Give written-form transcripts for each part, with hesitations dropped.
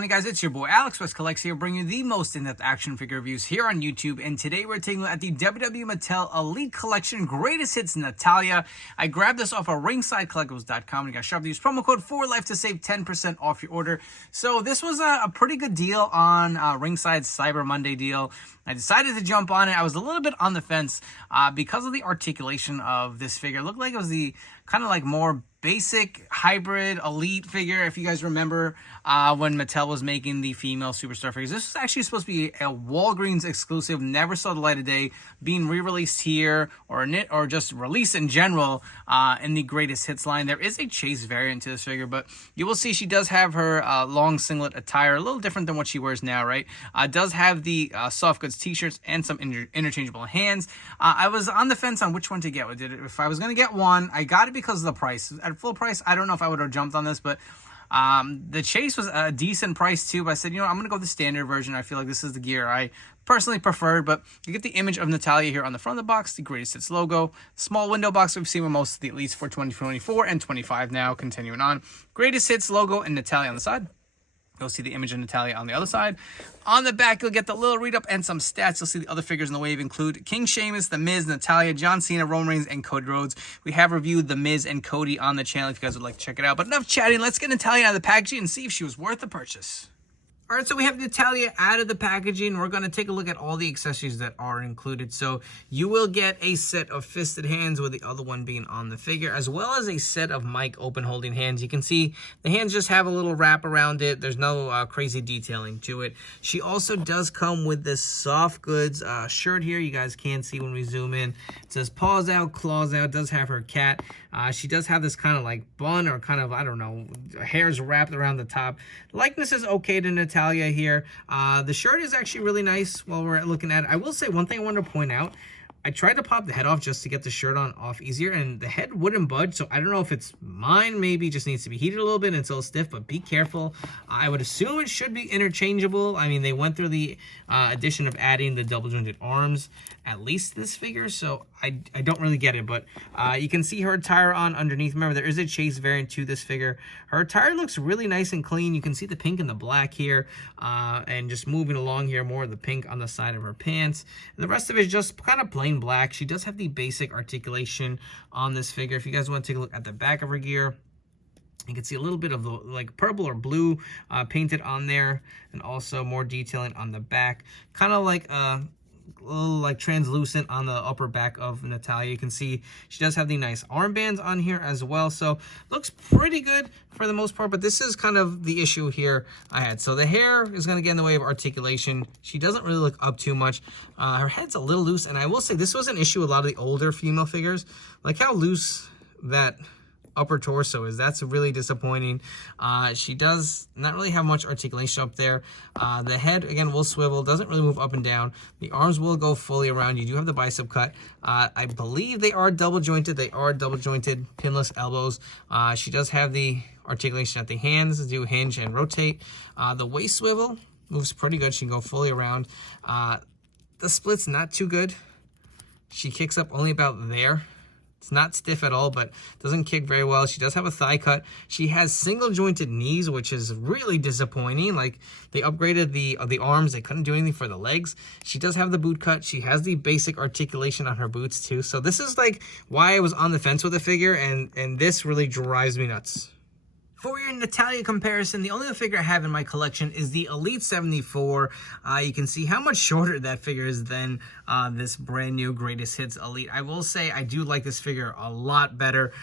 on, you guys? It's your boy Alex West Collects here, bringing you the most in-depth action figure reviews here on YouTube. And today we're taking a look at the WWE Mattel Elite Collection Greatest Hits Natalya. I grabbed this off of ringsidecollectibles.com. You guys should have to use promo code FORLIFE to save 10% off your order. So this was a pretty good deal on Ringside's Cyber Monday deal. I decided to jump on it. I was a little bit on the fence because of the articulation of this figure. It looked like it was the kind of like more basic hybrid elite figure, if you guys remember when Mattel was making the female superstar figures. This was actually supposed to be a Walgreens exclusive, never saw the light of day, being re-released here or just released in general in the Greatest Hits line. There is a chase variant to this figure, but you will see she does have her long singlet attire, a little different than what she wears now, right? Does have the soft goods t-shirts and some interchangeable hands. I was on the fence on which one to get. If I was going to get one, I got it because of the price. At full price, I don't know if I would have jumped on this, but the chase was a decent price too. But I said, you know, I'm going to go with the standard version. I feel like this is the gear I personally preferred. But you get the image of Natalya here on the front of the box, the Greatest Hits logo, small window box we've seen with most of the Elites for 2024 and 25 now, continuing on. Greatest Hits logo and Natalya on the side. You'll see the image of Natalya on the other side. On the back, you'll get the little read-up and some stats. You'll see the other figures in the wave include King Sheamus, The Miz, Natalya, John Cena, Roman Reigns, and Cody Rhodes. We have reviewed The Miz and Cody on the channel if you guys would like to check it out. But enough chatting. Let's get Natalya out of the packaging and see if she was worth the purchase. All right, so we have Natalya out of the packaging. We're going to take a look at all the accessories that are included. So you will get a set of fisted hands with the other one being on the figure, as well as a set of mic open holding hands. You can see the hands just have a little wrap around it. There's no crazy detailing to it. She also does come with this soft goods shirt here. You guys can see when we zoom in. It says paws out, claws out. It does have her cat. She does have this kind of like bun or kind of, I don't know, hairs wrapped around the top. The likeness is okay to Natalya here. The shirt is actually really nice while we're looking at it. I will say one thing I wanted to point out. I tried to pop the head off just to get the shirt off easier, and the head wouldn't budge, so I don't know if it's mine. Maybe just needs to be heated a little bit until it's stiff, but be careful. I would assume it should be interchangeable. I mean, they went through the addition of adding the double jointed arms, at least this figure, so I don't really get it, but you can see her attire on underneath. Remember, there is a chase variant to this figure. Her attire looks really nice and clean. You can see the pink and the black here, and just moving along here, more of the pink on the side of her pants. And the rest of it is just kind of plain black. She does have the basic articulation on this figure. If you guys want to take a look at the back of her gear, you can see a little bit of the like purple or blue painted on there, and also more detailing on the back, kind of like a little like translucent on the upper back of Natalya. You can see she does have the nice armbands on here as well, so looks pretty good for the most part. But this is kind of the issue here I had. So the hair is going to get in the way of articulation. She doesn't really look up too much. Her head's a little loose, and I will say this was an issue with a lot of the older female figures, like how loose that upper torso is. That's really disappointing. She does not really have much articulation up there. The head, again, will swivel, doesn't really move up and down. The arms will go fully around. You do have the bicep cut. I believe they are double jointed. They are double jointed, pinless elbows. She does have the articulation at the hands, do hinge and rotate. The waist swivel moves pretty good. She can go fully around. The split's not too good. She kicks up only about there. It's not stiff at all, but doesn't kick very well. She does have a thigh cut. She has single jointed knees, which is really disappointing. Like, they upgraded the arms. They couldn't do anything for the legs. She does have the boot cut. She has the basic articulation on her boots too. So this is like why I was on the fence with the figure, and this really drives me nuts. For your Natalya comparison, the only other figure I have in my collection is the Elite 74. You can see how much shorter that figure is than this brand new Greatest Hits Elite. I will say I do like this figure a lot better.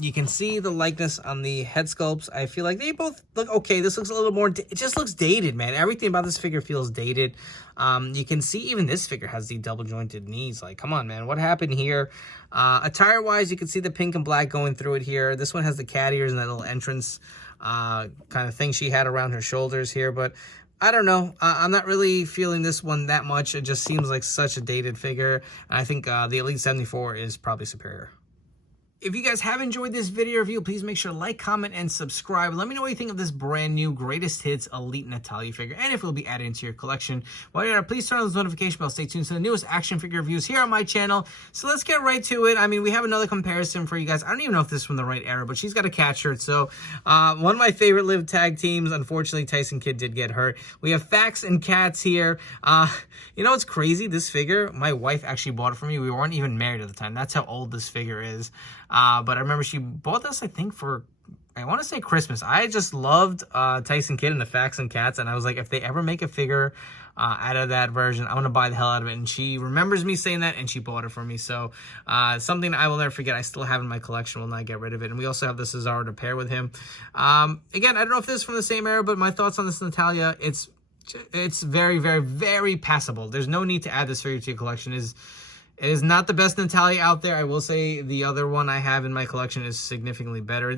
You can see the likeness on the head sculpts. I feel like they both look okay. This looks a little more, it just looks dated, man. Everything about this figure feels dated. You can see even this figure has the double jointed knees. Like, come on, man, what happened here? Attire wise, you can see the pink and black going through it here. This one has the cat ears and that little entrance kind of thing she had around her shoulders here, but I don't know. I'm not really feeling this one that much. It just seems like such a dated figure. I think the Elite 74 is probably superior. If you guys have enjoyed this video review, please make sure to like, comment, and subscribe. Let me know what you think of this brand new Greatest Hits Elite Natalya figure, and if it'll be added into your collection. While you're at it, please turn on those notification bells. Stay tuned to the newest action figure reviews here on my channel. So let's get right to it. I mean, we have another comparison for you guys. I don't even know if this is from the right era, but she's got a cat shirt. So one of my favorite live tag teams. Unfortunately, Tyson Kidd did get hurt. We have Fax and Cats here. You know what's crazy? This figure, my wife actually bought it for me. We weren't even married at the time. That's how old this figure is. But I remember she bought this, I think, for, I want to say Christmas. I just loved Tyson Kidd and the Fax and Cats, and I was like, if they ever make a figure out of that version, I'm going to buy the hell out of it. And she remembers me saying that, and she bought it for me. So something I will never forget. I still have in my collection, will not get rid of it. And we also have the Cesaro to pair with him. Again, I don't know if this is from the same era, but my thoughts on this Natalya, it's very, very, very passable. There's no need to add this figure to your collection. It is not the best Natalya out there. I will say the other one I have in my collection is significantly better.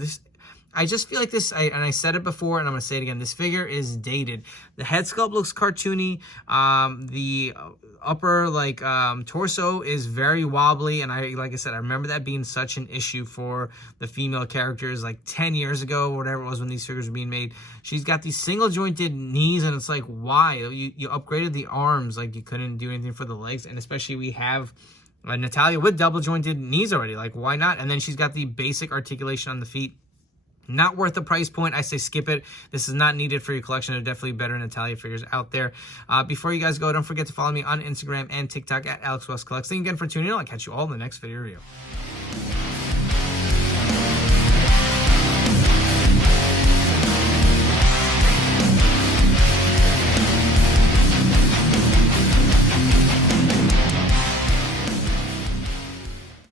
I just feel like this, and I said it before, and I'm going to say it again, this figure is dated. The head sculpt looks cartoony. The upper, torso is very wobbly, and like I said, I remember that being such an issue for the female characters, like 10 years ago, or whatever it was when these figures were being made. She's got these single-jointed knees, and it's like, why? You upgraded the arms, like you couldn't do anything for the legs, and especially we have Natalya with double-jointed knees already. Like, why not? And then she's got the basic articulation on the feet. Not worth the price point. I say skip it. This is not needed for your collection. There are definitely better Natalya figures out there. Before you guys go, don't forget to follow me on Instagram and TikTok at AlexWestCollects. Thank you again for tuning in. I'll catch you all in the next video review.